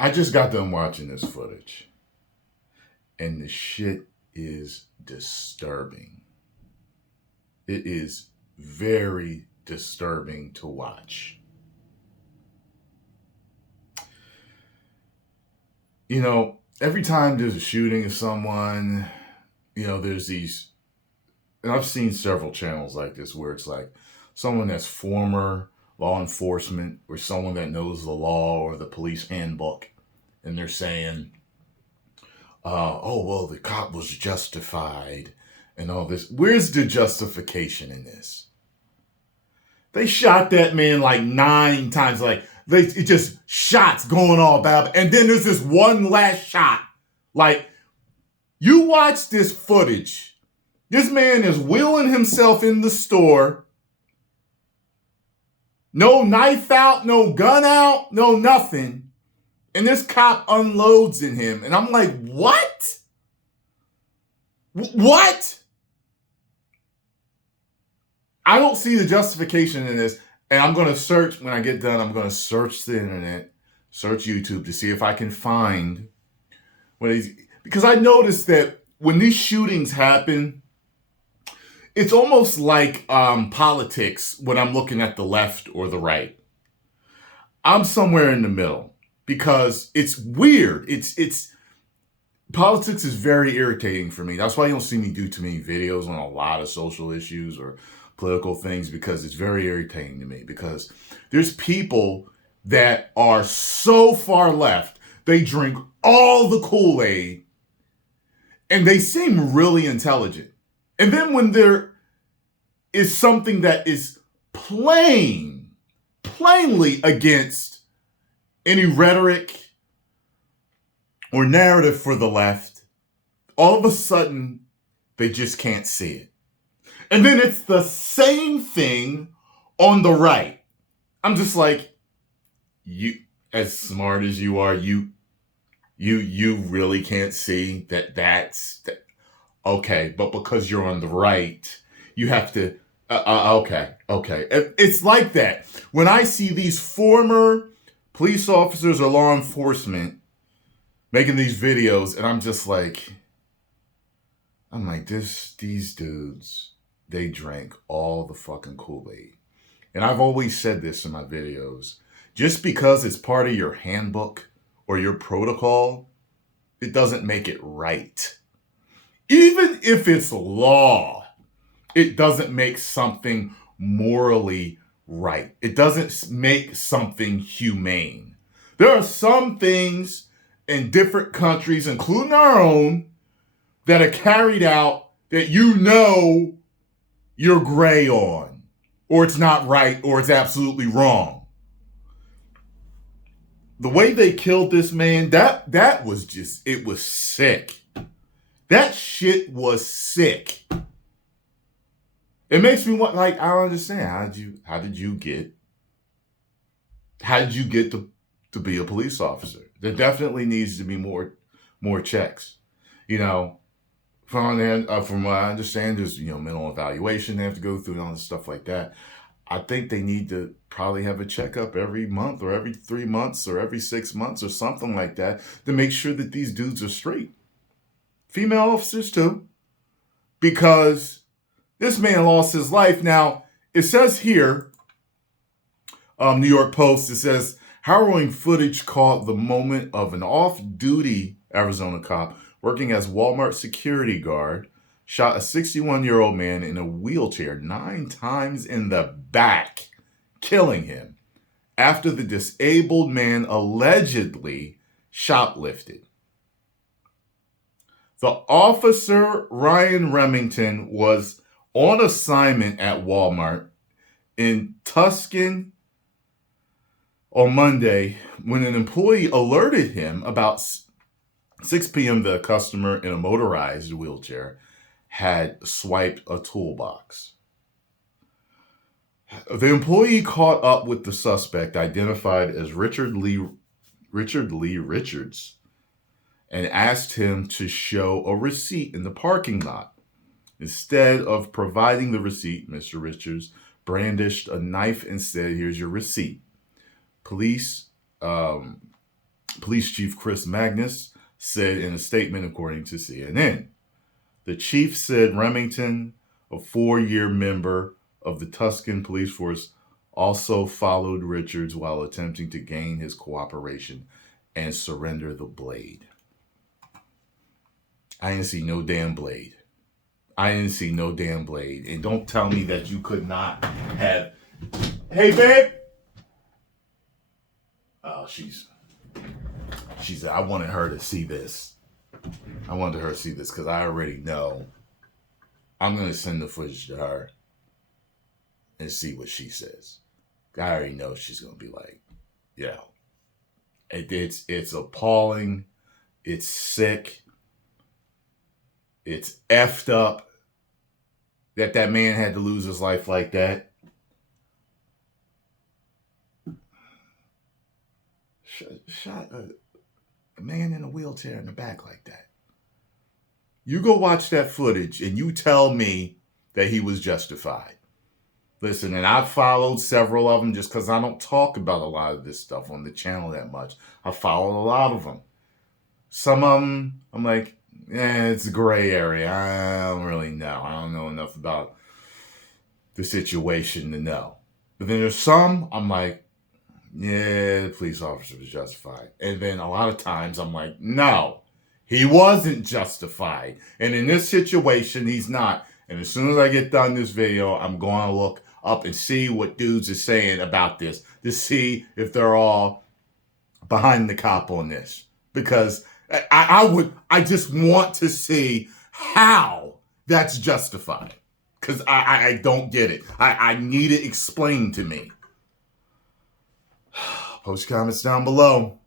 I just got done watching this footage, and the shit is disturbing. It is very disturbing to watch. Every time there's a shooting of someone, there's these, and I've seen several channels like this where it's like someone that's former law enforcement or someone that knows the law or the police handbook, and they're saying, oh, well, the cop was justified and all this. Where's the justification in this? They shot that man like 9 times. It just shots going all bad. And then there's this one last shot. Like, you watch this footage. This man is wheeling himself in the store. No knife out, no gun out, no nothing. And this cop unloads in him. And I'm like, what? What? I don't see the justification in this. And I'm going to search, when I get done, I'm going to search the internet, search YouTube to see if I can find because I noticed that when these shootings happen, it's almost like politics when I'm looking at the left or the right. I'm somewhere in the middle because it's weird. It's politics is very irritating for me. That's why you don't see me do too many videos on a lot of social issues or political things, because it's very irritating to me, because there's people that are so far left, they drink all the Kool-Aid and they seem really intelligent. And then when there is something that is plainly against any rhetoric or narrative for the left, all of a sudden they just can't see it. And then it's the same thing on the right. I'm just like, you, as smart as you are, you really can't see that's okay. But because you're on the right, you have to. Okay. It's like that. When I see these former police officers or law enforcement making these videos, and I'm like, these dudes. They drank all the fucking Kool-Aid. And I've always said this in my videos. Just because it's part of your handbook or your protocol, it doesn't make it right. Even if it's law, it doesn't make something morally right. It doesn't make something humane. There are some things in different countries, including our own, that are carried out that you're gray on, or it's not right, or it's absolutely wrong. The way they killed this man, that was just, it was sick. That shit was sick. It makes me want, I don't understand. How did you get to be a police officer? There definitely needs to be more checks. From what I understand, there's mental evaluation they have to go through and all this stuff like that. I think they need to probably have a checkup every month or every 3 months or every 6 months or something like that to make sure that these dudes are straight. Female officers too, because this man lost his life. Now, it says here, New York Post, it says, harrowing footage caught the moment of an off-duty Arizona cop working as Walmart security guard shot a 61-year-old man in a wheelchair 9 times in the back, killing him after the disabled man allegedly shoplifted. The officer, Ryan Remington, was on assignment at Walmart in Tucson on Monday when an employee alerted him about 6 p.m. that a customer in a motorized wheelchair had swiped a toolbox. The employee caught up with the suspect, identified as Richard Lee Richards, and asked him to show a receipt in the parking lot. Instead of providing the receipt, Mr. Richards brandished a knife and said, "Here's your receipt." Police Police Chief Chris Magnus said in a statement, according to CNN. The chief said Remington, a 4-year member of the Tucson police force, also followed Richards while attempting to gain his cooperation and surrender the blade. I didn't see no damn blade. And don't tell me that you could not have. Hey, babe. Oh, she's. I wanted her to see this. Because I already know. I'm going to send the footage to her and see what she says. I already know she's going to be like, yeah. It's appalling. It's sick. It's effed up that man had to lose his life like that. Shot a man in a wheelchair in the back like that. You go watch that footage and you tell me that he was justified. Listen, and I've followed several of them just because I don't talk about a lot of this stuff on the channel that much. I followed a lot of them. Some of them, I'm like, it's a gray area. I don't really know. I don't know enough about the situation to know. But then there's some, I'm like, yeah, the police officer was justified. And then a lot of times I'm like, no, he wasn't justified. And in this situation, he's not. And as soon as I get done this video, I'm going to look up and see what dudes are saying about this to see if they're all behind the cop on this. Because I just want to see how that's justified. Because I don't get it. I need it explained to me. Post comments down below.